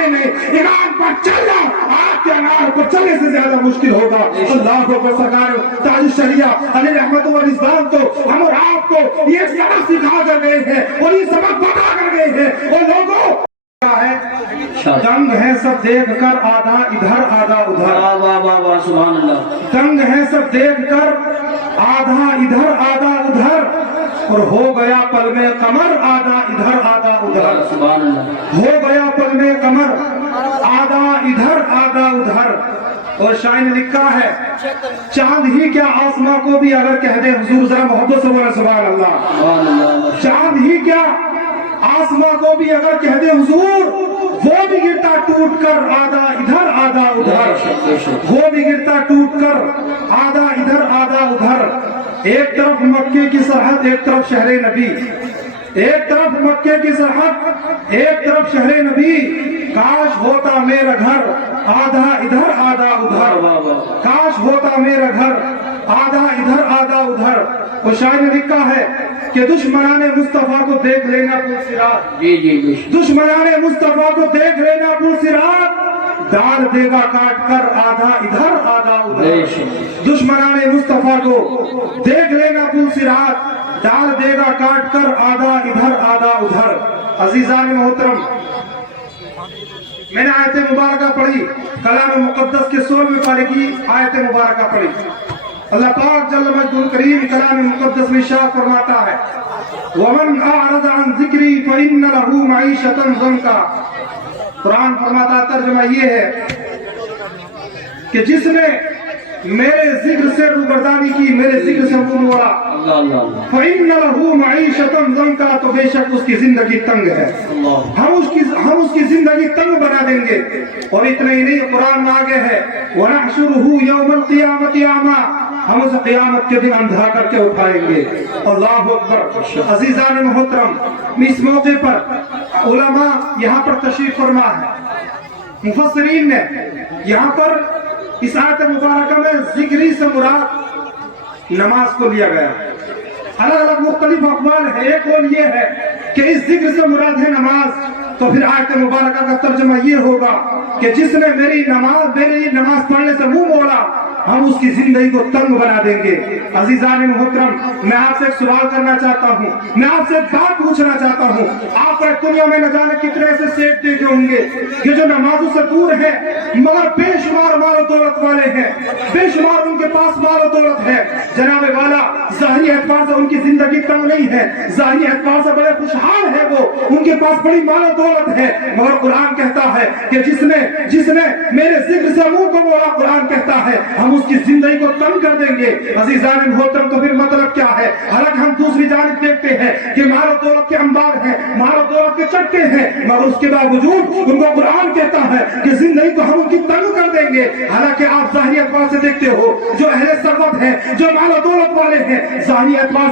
زمانے میں ایمان پر چلنا آگ کے انار پر چلنے سے زیادہ مشکل ہوگا۔ اللہ کو سرکار تاج شریعہ علیہ رحمت و رضوان تو ہم اور آپ کو یہ سبق سکھا کر گئے ہیں اور یہ سبق بتا کر گئے ہیں۔ اور لوگوں دنگ ہے سب دیکھ کر آدھا ادھر آدھا ادھر، سبحان اللہ، دنگ ہے سب دیکھ کر آدھا ادھر آدھا ادھر، اور ہو گیا پل میں قمر آدھا ادھر آدھا ادھر، سبحان اللہ، ہو گیا پل میں قمر آدھا ادھر آدھا ادھر۔ اور شاعر نے لکھا ہے چاند ہی کیا آسماں کو بھی اگر کہہ دے حضور، ذرا محبت سے بولے سبحان اللہ، چاند ہی کیا آسماں کو بھی اگر کہہ دے حضور، وہ بھی گرتا ٹوٹ کر آدھا ادھر آدھا ادھر، وہ بھی گرتا ٹوٹ کر آدھا ادھر آدھا ادھر۔ ایک طرف مکے کی سرحد ایک طرف شہر نبی، ایک طرف مکے کی سرحد ایک طرف شہر نبی، کاش ہوتا میرا گھر آدھا ادھر آدھا ادھر، کاش ہوتا میرا گھر آدھا ادھر آدھا ادھر۔ وہ شاعر نے لکھا ہے کہ دشمنان مصطفیٰ کو دیکھ لینا پرسرات، دشمنان مصطفیٰ کو دیکھ لینا پرسرات، ڈال دے گا کاٹ کر آدھا ادھر آدھا ادھر، دشمنان مصطفیٰ کو دیکھ لینا پرسرات، ڈال دے گا کاٹ کر آدھا ادھر آدھا ادھر۔ عزیزان محترم، میں نے آیت مبارکہ پڑھی، کلام مقدس کے 16ویں پارے کی آیت مبارکہ پڑھی۔ اللہ پاک جل مجدہ الکریم کلام مقدس میں ارشاد فرماتا ہے وَمَنْ أَعْرَضَ عَنْ ذِكْرِي فَإِنَّ لَهُ مَعِيشَةً ضَنْكَ۔ قرآن فرماتا ترجمہ یہ ہے کہ جس نے میرے ذکر سے روگردانی کی، میرے ذکر سے منہ موڑا، فَإِنَّ لَهُ مَعِيشَةً ضَنْكَ، تو بے شک اس کی زندگی تنگ ہے، ہم اس کی زندگی تنگ بنا دیں گے۔ اور اتنا ہی نہیں، قرآن میں آگے ہے وَنَحْشُرُهُ يَوْمَ الْقِيَامَةِ أَعْمَىٰ، ہم اسے قیامت کے دن اندھا کر کے اٹھائیں گے۔ اللہ اکبر۔ عزیزان محترم، اس موقع پر علماء یہاں پر تشریف فرما ہے، مفسرین نے یہاں پر اس آیت مبارکہ میں ذکری سے مراد نماز کو لیا گیا۔ الگ الگ مختلف اقوال ہے، ایک قول یہ ہے کہ اس ذکر سے مراد ہے نماز، تو پھر آیت مبارکہ کا ترجمہ یہ ہوگا کہ جس نے میری نماز پڑھنے سے منہ موڑا، ہم اس کی زندگی کو تنگ بنا دیں گے۔ عزیزان محترم، میں آپ سے ایک سوال کرنا چاہتا ہوں، میں آپ سے ایک بات پوچھنا چاہتا ہوں۔ آپ نے دنیا میں نہ جانے کتنے ایسے سیٹ دیکھے ہوں گے کہ جو نمازوں سے دور ہیں مگر بے شمار مال و دولت والے ہیں، بے شمار ان کے پاس مال و دولت ہے۔ جناب والا، ظاہری اعتبار سے ان کی زندگی تنگ نہیں ہے، ظاہری اعتبار سے بڑے خوشحال ہے، وہ ان کے پاس بڑی مال و دولت ہے، مگر قرآن کہتا ہے کہ جس نے میرے ذکر سے منہ کو موڑا، قرآن کہتا ہے ہم اس کی زندگی کو تنگ کر دیں گے۔ عزیزان محترم، تو پھر مطلب کیا ہے؟ حالانکہ ہم دوسری جانب دیکھتے ہیں کہ مال و دولت کے انبار ہیں، مال و دولت کے چٹے ہیں، مگر اس کے باوجود ان کو قرآن کہتا ہے کہ زندگی کو ہم ان کی تنگ کر دیں گے۔ حالانکہ آپ ظاہری اعتبار سے دیکھتے ہو جو اہل ثروت ہیں، جو مال و دولت والے ہیں، ظاہری اعتبار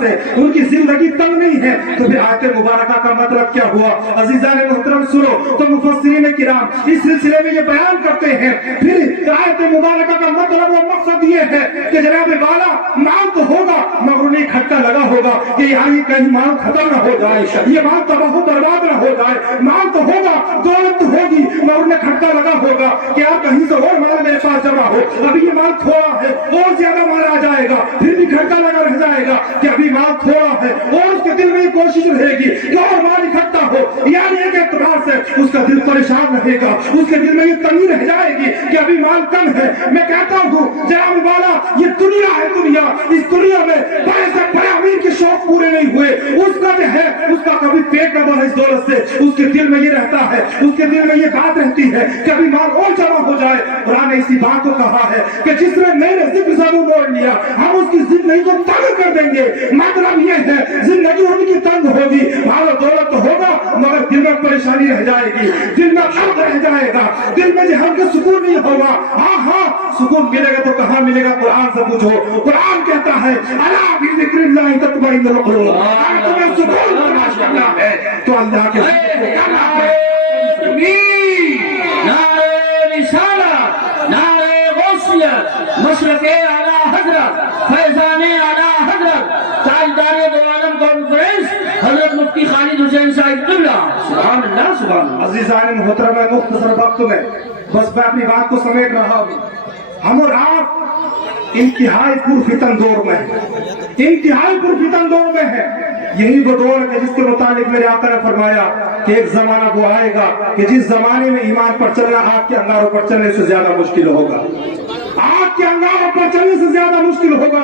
سے ان کی زندگی تنگ نہیں ہے۔ تو پھر آیت مبارکہ کا مطلب کیا ہوا؟ عزیزان محترم سنو، تو مفسرین کرام اس سلسلے میں یہ بیان کرتے ہیں، پھر آیت مبارکہ کا مطلب و مقصد یہ ہے کہ جناب والا مال تو ہوگا مگر انہیں کھٹا لگا ہوگا کہ یار یہ کہیں مال ختم نہ ہو جائے، یہ مال تباہ و برباد نہ ہو جائے۔ مال تو ہوگا، دولت تو ہوگی، مگر انہیں کھٹا لگا ہوگا کہ یار کہیں سے اور مال میرے پاس جمع ہو، ابھی یہ مال تھوڑا ہے اور زیادہ مال آ جائے گا، پھر بھی کھٹا لگا رہ جائے گا کہ ابھی مال تھوڑا ہے، اور اس کے دل میں یہ کوشش رہے گی کہ اور مال اکٹھا ہو، یعنی ایک اعتبار سے اس کا دل پریشان رہے گا، اس کے دل میں یہ تنگی رہ جائے گی کہ ابھی مال کم ہے۔ میں کہتا ہوں جناب والا، یہ دنیا ہے، دنیا، اس دنیا میں بڑے سے بڑے امیر کے شوق پورے نہیں ہوئے، اس کا جو ہے اس کا کبھی پیٹ نہ بھرا اس دولت سے، اس کے دل میں یہ رہتا ہے، اس کے دل میں یہ بات رہتی ہے کہ ابھی مال اور جمع ہو جائے۔ قرآن نے اسی بات کو کہا ہے کہ جس نے میرے ذکر سے منہ موڑ لیا، ہم اس کی زندگی کو تنگ کر دیں گے۔ مطلب یہ ہے زندگی ان کی تنگ ہوگی، مال و دولت تو ہوگا مگر دل میں پریشانی رہ جائے گی، دل میں درد رہ جائے گا، دل میں جہاں کے سکون نہیں ہوگا۔ ہاں سکون ملے گا تو کہاں ملے گا؟ قرآن سے پوچھو۔ قرآن کہتا ہے الا بذکر اللہ تطمئن القلوب، اگر تمہیں سکون تلاش کرنا ہے تو اللہ کے ذکر کو کرنا ہے۔ نعرہ رسالت، نعرہ غوثیت، مشرق اعلی حضرت، فیضان اعلی حضرت، تاجدار دو عالم کانفرنس حضرت مفتی خالد حسین صاحب قبلہ، سبحان اللہ۔ अल्लाह सुभान अल्लाह। अजीजान मोहतरम, मैं मुख्तसर वक्त में बस मैं अपनी बात को समेट रहा हूँ। हम और आप इंतहाई पुरफितन दौर में है, इंतहाई पुरफितन दौर में है। यही वो दौर है जिसके मुताबिक मेरे आका ने फरमाया कि एक जमाना वो आएगा कि जिस जमाने में ईमान पर चलना आग के अंगारों पर चलने से ज्यादा मुश्किल होगा, आग के अंगारों पर चलने से ज्यादा मुश्किल होगा।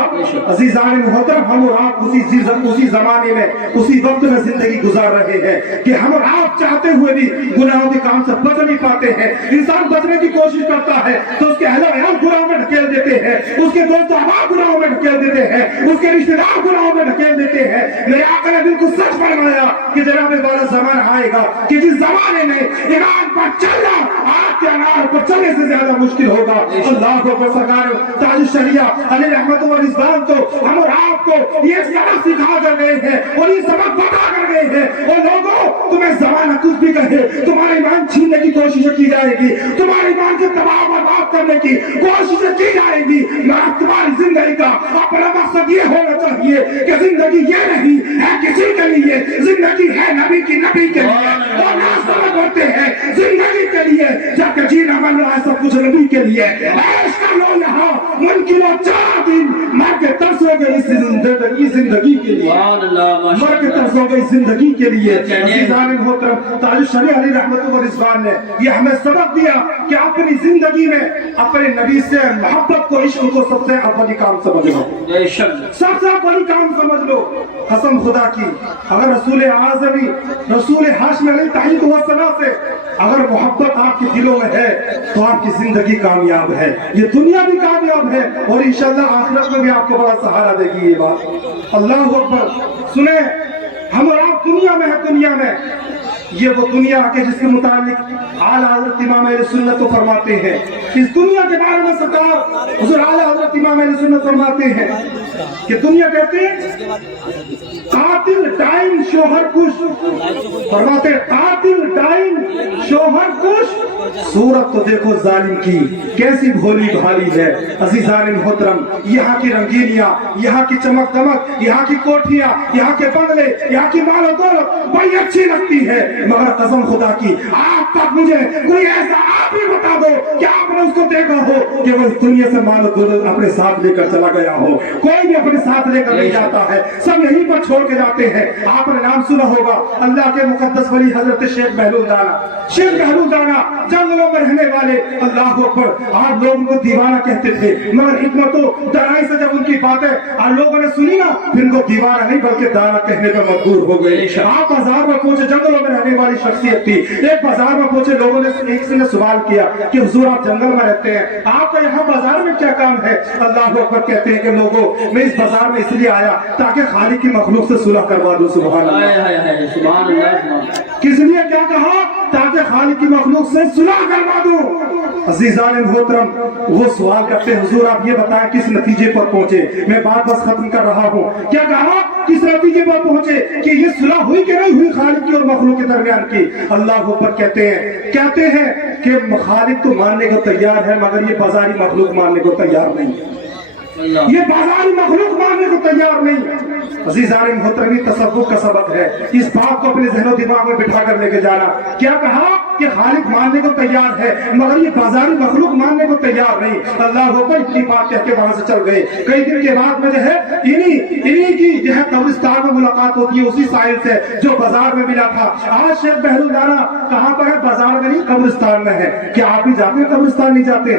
अजीजान मोहतरम, हम और आप उसी जमाने में, उसी वक्त में जिंदगी गुजार रहे हैं कि हम और आप चाहते हुए भी गुनाहों के काम से बच नहीं पाते हैं। इंसान बचने की कोशिश करता है तो उसके अहल वयाल गुनाहों में ढकेल देते हैं, उसके दोस्त अहबाब गुनाहों में ढकेल देते हैं, उसके रिश्तेदार गुनाहों में ढकेल देते हैं। मेरे आका ने बिल्कुल सच फरमाया कि जनाब वाला जमाना आएगा कि जिस जमाने में ईमान पर चलना आग के अंगारों पर चलने से ज्यादा मुश्किल होगा। अल्लाह को सरकार ताज शरिया अली रहमत व रिजवान तो हम और आपको ये सबक सिखा कर गए हैं और ये सबक बता कर गए हैं। और लोगों, तुम्हें जमाना कुछ भी कहे, तुम्हारा ईमान छीनने की कोशिश की जाएगी, तुम्हारे ईमान के तबाह बर्बाद करने की कोशिश की जाएगी, मगर तुम्हारी जिंदगी का अपना मकसद ये होना चाहिए कि जिंदगी ये नहीं है किसी के लिए, जिंदगी है नबी की, नबी के लिए। और ना सबक होते हैं जिंदगी के लिए, जबकि जीना मन रहा है सब कुछ नबी के लिए। ऐश कर लो यहाँ मुमकिन 4 दिन, मर के तरसोगे इस जिंदगी के लिए, मर के तरसोगे इस जिंदगी के लिए। अज़ीज़ान मोहतरम, ताज शरीया अली रहमत व रिज़वान ने ये हमें सबक दिया कि अपनी जिंदगी में अपने नबी से मोहब्बत को, इश्क को सबसे अव्वली काम समझ लो, सबसे अव्वली काम समझ लो। कसम खुदा की, अगर रसूल आज़मी, रसूल हाशिम अलैहि तहय्युद व सना से अगर मोहब्बत आपके दिलों में है तो आपकी जिंदगी कामयाब है, ये दुनिया भी कामयाब है और इंशाअल्लाह आखिरत में भी आपको बड़ा सहारा देगी ये बात। अल्लाह अकबर। सुने, हम और आप दुनिया में है, दुनिया में ये वो दुनिया है जिसके मुताबिक आला हज़रत इमाम अहले सुन्नत फरमाते हैं। इस दुनिया के बारे में सरकार हुज़ूर आला हज़रत इमाम अहले सुन्नत फरमाते हैं कि दुनिया कहते हैं कातिल टाइम शोहर कुश, फरमाते कातिल टाइम शोहर कुश, सूरत तो देखो जालिम की कैसी भोली भाली है। अज़ीज़ान मोहतरम, यहाँ की रंगीनियाँ, यहाँ की चमक दमक, यहाँ की कोठियाँ, यहाँ के बंगले, यहाँ की मालो दौलत बड़ी अच्छी लगती है, मगर कसम खुदा की आज तक मुझे कोई ऐसा आप ही बता दो कि आपने उसको देखा हो कि वो इस दुनिया से माल दौलत अपने साथ लेकर चला गया हो। कोई भी अपने साथ लेकर नहीं जाता है, सब यहीं पर छोड़ के जाते हैं। आपने नाम सुना होगा अल्लाह के मुकद्दस वली हजरत शेख बहलूल दाना, शेख बहलूल दाना जंगलों में रहने वाले, अल्लाह पर आज लोग उनको दीवाना कहते थे, मगर हिकमत दराई से जब उनकी बातें आज लोगों ने सुनी ना, फिर उनको दीवाना नहीं बल्कि दाना कहने पर मजबूर हो गए। आप बाजार में पहुंचे, जंगलों में रहने वाली शख्सियत थी। एक बाजार में पहुंचे, लोगों ने एक से सवाल किया कि हुजूर आप जंगल में रहते हैं, आपका यहाँ बाजार में क्या काम है? अल्लाह अकबर कहते हैं कि लोगों, मैं इस बाजार में इसलिए आया ताकि खालिक की मखलूक से सुलह करवा दूं। सुभान अल्लाह। किस लिए क्या कहा? ताकि खालिक की मखलूक से सुलह करवा दूं। अज़ीज़ान मोहतरम, वो सवाल करते हैं हुजूर आप ये बताएं किस नतीजे पर पहुंचे? मैं बात बस खत्म कर रहा हूँ। क्या कहा? किस नतीजे पर पहुंचे कि ये सुलह हुई कि नहीं हुई खालिक की और मखलूक के दरमियान की? अल्लाह ऊपर कहते हैं कि खालिक तो मानने को तैयार है, मगर ये बाजारी मखलूक मानने को तैयार नहीं, ये बाजारी मखलूक मानने को तैयार नहीं। अज़ीज़ान मोहतरम, तसव्वुफ का सबक है, इस बात को अपने ज़हन दिमाग में बिठा कर लेके जाना। क्या कहा कि खालिक मानने को तैयार है, मगर ये बाजारी मखलूक मानने को तैयार नहीं। अल्लाह अकबर, इतनी बात कह के वहां से चल गए। कई दिन के बाद में जो है इन्हीं की जो है कब्रिस्तान में मुलाकात होती है, उसी साहिल से जो बाजार में मिला था। आज शेख बहलूल दाना कहाँ पर है? बाजार में नहीं, कब्रिस्तान में है। क्या आप भी जाते हैं कब्रिस्तान? नहीं जाते?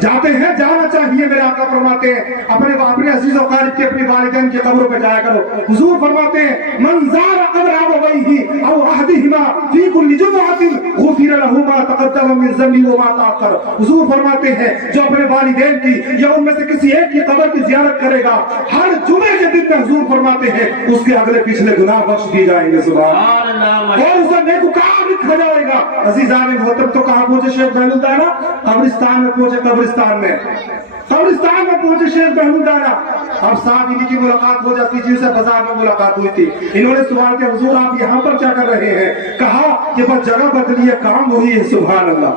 जाते हैं, जाना चाहिए। मेरे आका फरमाते हैं अपने अजीज और क़रीब के, अपने वालिदैन की कब्रों पे जाया करो। हुजूर फरमाते हैं मन ज़ारा क़ब्र अबवैहि औ अहदिहिमा फी कुल्लि जुमअतिन गुफ़िर लहु मा तक़द्दम मिन ज़म्बिही व मा तअख़्ख़र। हुजूर फरमाते हैं जो अपने वालिदैन की या उनमें से किसी एक की कब्र की ज़ियारत करेगा, हर जुमे के दिन में हुजूर फरमाते हैं उसके अगले पिछले गुनाह बख्श दिए जाएंगे। सुभान अल्लाह। और उसे नेकूकार लिखा जाएगा। अज़ीज़ान मोहतरम, तो कहाँ पहुंचे शेख बहलूल दाना? कब्रिस्तान में पहुंचे। कब्रिस्तान में पहुंचे शेख बहलूल दाना। अब साहब इन्हीं की मुलाकात हो जाती जिनसे बाजार में मुलाकात हुई थी। इन्होंने सवाल किया हुजूर आप यहाँ पर क्या कर रहे हैं? कहा कि बस जगह बदली है, काम वही है। सुभान अल्लाह,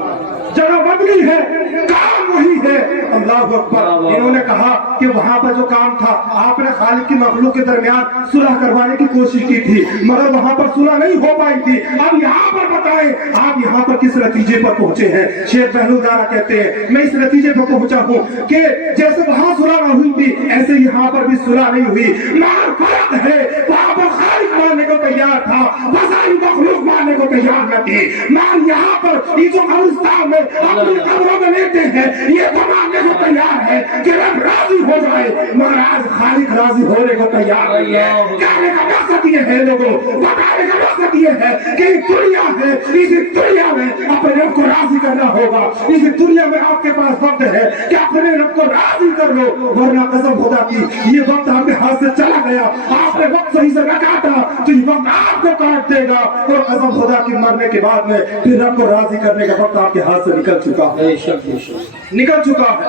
जगह बदली है, काम वही है। अल्लाह अकबर। इन्होंने कहा कि वहां पर जो काम था, आपने खालिक की मखलूक के दरमियान सुलह करवाने की कोशिश की थी, मगर वहां पर सुलह नहीं हो पाई थी। अब यहाँ पर बताएं आप यहाँ पर किस नतीजे पर पहुंचे हैं। शेख बहलूदारा कहते हैं मैं इस नतीजे पर पहुंचा हूँ कि जैसे वहां सुलह न हुई थी, ऐसे यहाँ पर भी सुलह नहीं हुई। मगर फर्क है, वहां पर खालिक मानने को तैयार था, वसाई मखलूक मानने को तैयार न थी। मगर यहाँ पर ये जो कब्रिस्तान में अपनी कब्रों में लेते हैं, ये तो मानने को तैयार है कि रब राजी हो जाए, मगर आज खालिक राजी होने को तैयार नहीं है। कहने का मकसद ये है लोगों, बताने का मकसद ये है कि दुनिया है, इस दुनिया में अपने रब को राजी करना होगा। इस दुनिया में आपके पास वक्त है कि अपने रब को राजी कर लो, वरना कसम खुदा की ये वक्त आपके हाथ से चला गया। आपने वक्त सही से न काटा तो ये वक्त आपको काट देगा, और कसम खुदा की मरने के बाद में फिर रब को राजी करने का वक्त आपके हाथ से निकल चुका है, निकल चुका है।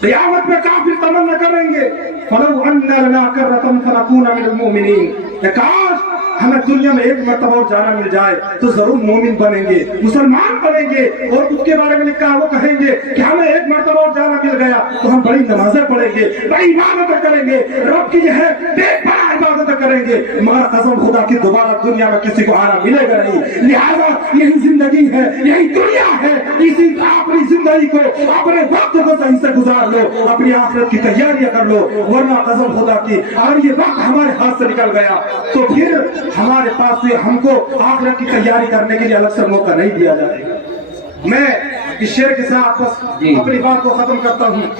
क़यामत में काफिर तमन्ना करेंगे फलौ अन्ना लना कररतन फनकूना मिनल मुमिनीन, काश हमें दुनिया में एक मर्तबा और जाना मिल जाए तो जरूर मोमिन बनेंगे, मुसलमान बनेंगे। और उसके बारे में लिखा वो कहेंगे कि हमें एक मर्तबा और जाना मिल गया तो हम बड़ी नमाजें पढ़ेंगे, बड़ी इबादतें करेंगे, रब की जो है बेपनाह इबादतें करेंगे। मगर कसम खुदा की दोबारा दुनिया में किसी को आना मिलेगा नहीं। लिहाजा यही जिंदगी है, यही दुनिया है, इसी अपनी जिंदगी को, अपने वक्त को सही से गुजार लो, अपनी आखिरत की तैयारियां कर लो, वरना कसम खुदा की अगर ये वक्त हमारे हाथ से निकल गया तो फिर हमारे पास से हमको आखिरत की तैयारी करने के लिए अलग से मौका नहीं दिया जाएगा। मैं इस शेर के साथ बस अपनी बात को खत्म करता हूँ।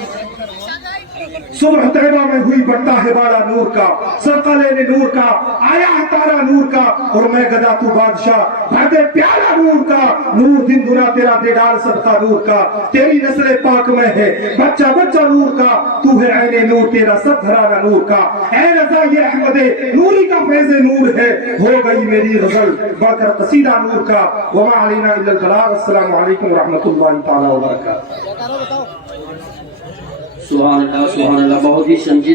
सुबह तैबा में हुई बढ़ता है बाला नूर का, सदका लेने नूर का, आया है तारा नूर का, और मैं गदा तू बादशाह भर दे प्याला नूर का। नूर दिन दुना तेरा दे डाल सदका नूर का, तेरी नस्ल पाक में है बच्चा बच्चा नूर का, तू है ऐने नूर तेरा सब घराना नूर का। ऐ रज़ा ये अहमदे नूरी का फैज़े नूर है, हो गई मेरी गजल बढ़कर कसीदा नूर का। वमा अलैना इल्लल बलाग। अस्सलामु अलैकुम व रहमतुल्लाहि तआला व बरकातहू। सुभान अल्लाह, बहुत ही संजीदगी